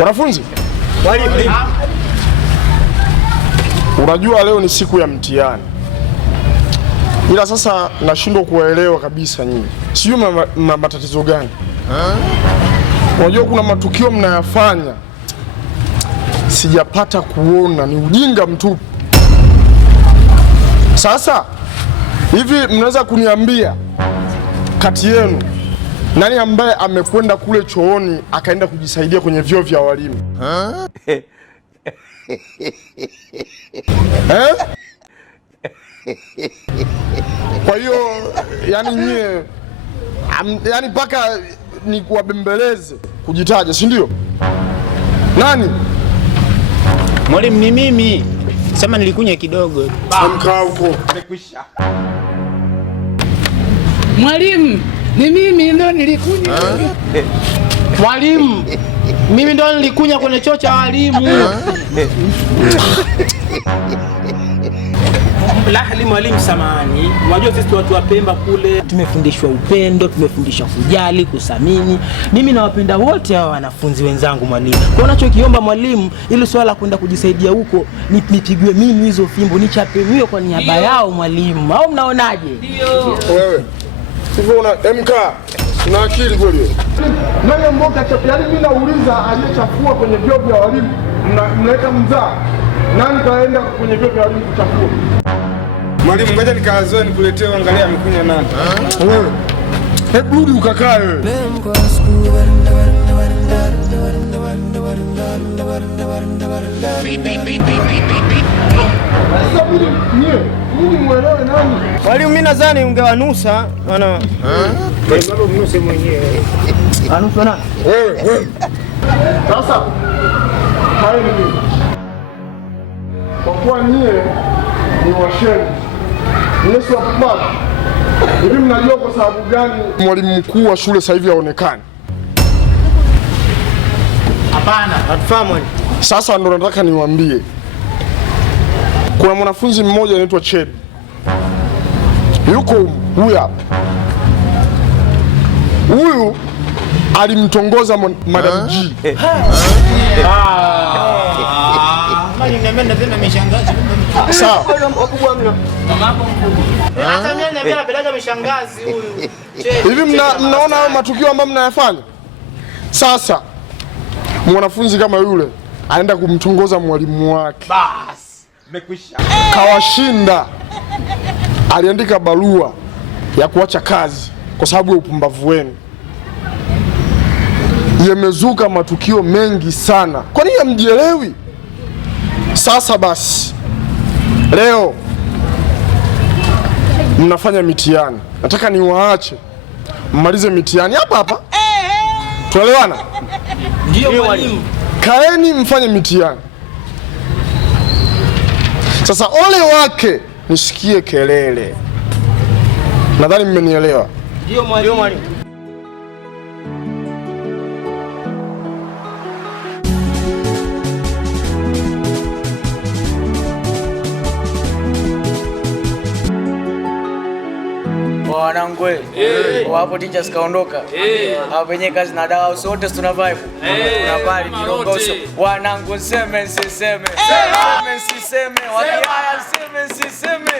Wanafunzi, unajua leo ni siku ya mtihani, ila sasa nashindwa kuwaelewa kabisa nyinyi. Sijui mna matatizo gani? Unajua kuna matukio mnayafanya sijapata kuona, ni ujinga mtupu. Sasa hivi mnaweza kuniambia kati yenu nani ambaye amekwenda kule chooni akaenda kujisaidia kwenye vyoo vya walimu? Kwa hiyo yani nyie yani mpaka ni kuwabembeleze kujitaja, si ndio? Nani? Mwalimu, ni mimi. Sema nilikunya kidogo. Mkaa huko. Nimekwisha. Mwalimu, ni mimi ndo nilikunya. Mwalimu, mimi ndo nilikunya kwenye choo cha walimu. Lahali mwalimu, samani. Unajua sisi watu wa Pemba kule Tumefundishwa upendo, tumefundishwa kujali, kusamini. Mimi nawapenda wote hawa wanafunzi wenzangu mwalimu. Kwa unachokiomba mwalimu, ili swala kwenda kujisaidia huko nipigwe mimi hizo fimbo, nichapewe kwa niaba yao mwalimu. Au mnaonaje? ndio. Wewe hivyo una MK una akili kweli? Nani mboka chapi? Yaani mimi nauliza, aliyechafua kwenye vyoo vya walimu mnaweka mzaa. Nani kaenda kwenye vyoo vya walimu kuchafua? Mwalimu, ngoja nikawazoe nikuletee, angalia amekunya nani. Wewe hebu rudi ukakae wewe. Mimi muelewe nani? Mwalimu, mimi nadhani ungewanusa, maana Ndio mnuse mwenyewe. anusa nani? Wewe. Sasa hayo ni nini? Kwa kuwa nyie ni washeni, Yesu apumbavu. Hivi mnajua kwa sababu gani mwalimu mkuu wa shule sasa hivi haonekani? Hapana, hatufahamu. Sasa ndo nataka niwaambie, kuna mwanafunzi mmoja anaitwa Chedi, yuko huyu hapa. Huyu alimtongoza Madam G. Mali nimeenda tena mishangazi. Sawa. Wakubwa mno. Mamako mkubwa. Hata mimi niambia napeleka mishangazi huyu. Hivi mnaona hayo matukio ambayo mnayafanya? Sasa mwanafunzi kama yule anaenda kumtongoza mwalimu wake. Bas. Nimekwisha. Kawashinda. Aliandika barua ya kuacha kazi kwa sababu ya upumbavu wenu. Yamezuka matukio mengi sana. Kwa nini hamjielewi? Sasa basi, leo mnafanya mitihani. Nataka niwaache mmalize mitihani hapa hapa. Tuelewana? Ndio mwalimu. Kaeni mfanye mitihani. Sasa ole wake nisikie kelele. Nadhani mmenielewa. Ndio mwalimu. Wanangu wapo, teachers kaondoka. Hapo penye kazi na dawa sote tuna vibe. Kuna pale kirongoso. Wanangu seme siseme. Seme siseme. Wakiaya seme siseme.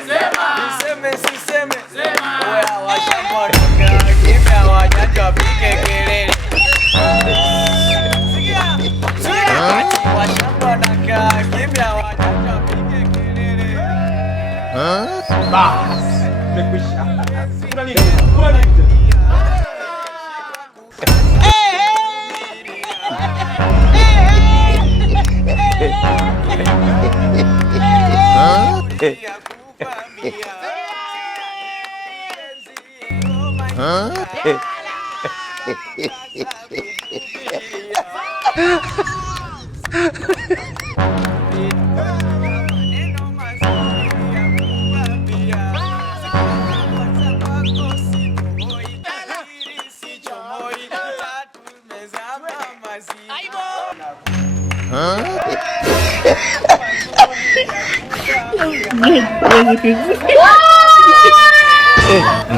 Seme siseme. Oya washambwa naka kimya, wajanja wapige kelele. Washambwa naka kimya, wajanja wapige kelele. Bas. Nimekwisha. Kuna nini?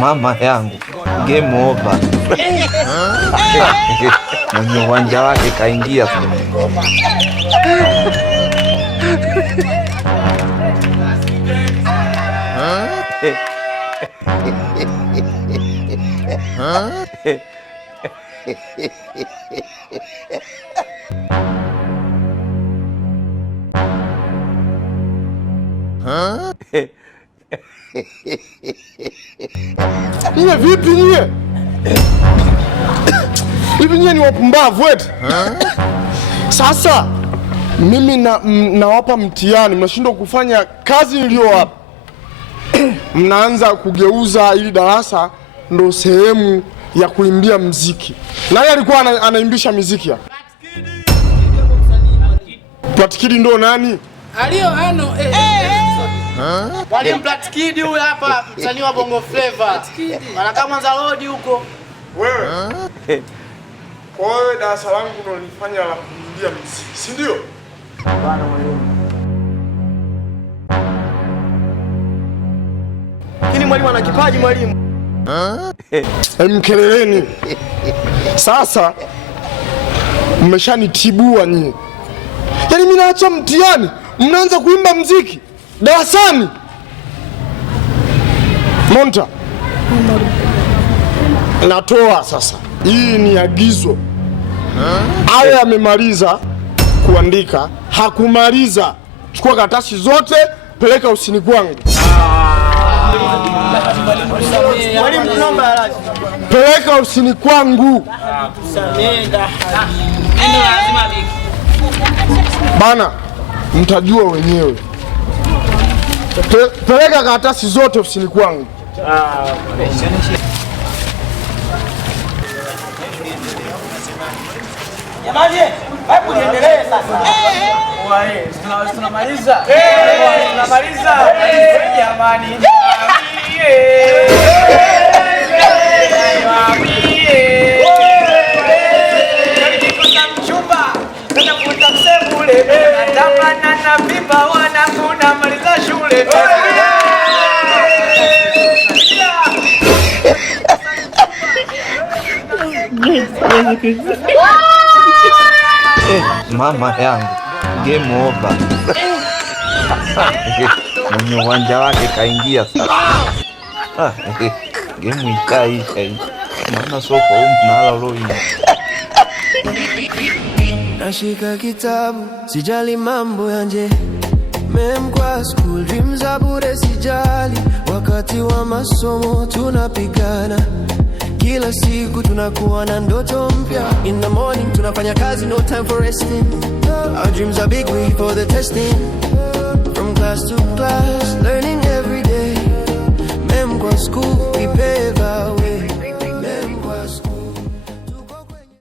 Mama yangu, game over. Mwenye uwanja wake kaingia. Nyie vipi nyie? Hivi nyie ni wapumbavu eti? Sasa mimi nawapa mtihani, mnashindwa kufanya kazi niliyowapa. Mnaanza kugeuza ili darasa ndo sehemu ya kuimbia mziki. Nani alikuwa anaimbisha muziki hapa? Platkid ndo nani? Alio ano Mwalimu Platkid huyu hapa, msanii wa Bongo Flava. Anakaa Mwanza Road huko. Wewe? Kwa hiyo darasa langu ndo nilifanya la kuimbia muziki, si ndio? Bwana mwalimu. Kini mwalimu ana kipaji mwalimu. Mkeleleni. Sasa mmeshanitibua nyie. Yaani mimi naacha mtihani, mnaanza kuimba muziki darasani. Monta. Natoa sasa. Hii ni agizo. Awe amemaliza kuandika, hakumaliza, chukua karatasi zote, peleka ofisini kwangu. Mwalimu tunaomba radhi. Peleka ofisini kwangu. Bana, mtajua wenyewe. Peleka karatasi zote ofisini kwangu. Jamani, hebu niendelee sasa. Tunamaliza. Tunamaliza. Jamani. Mama yangu, game over. Mwenye uwanja wake kaingia sasa. Game ikaisha. Maana soko mnala loi. Nashika kitabu, sijali mambo ya nje. Memkwa school dreams za bure sijali. Wakati wa masomo tunapigana. Kila siku tunakuwa na ndoto mpya. In the morning tunafanya kazi, no time for resting. Our dreams are big, wait for the testing. From class to class, learning every day. Memkwa school, we pay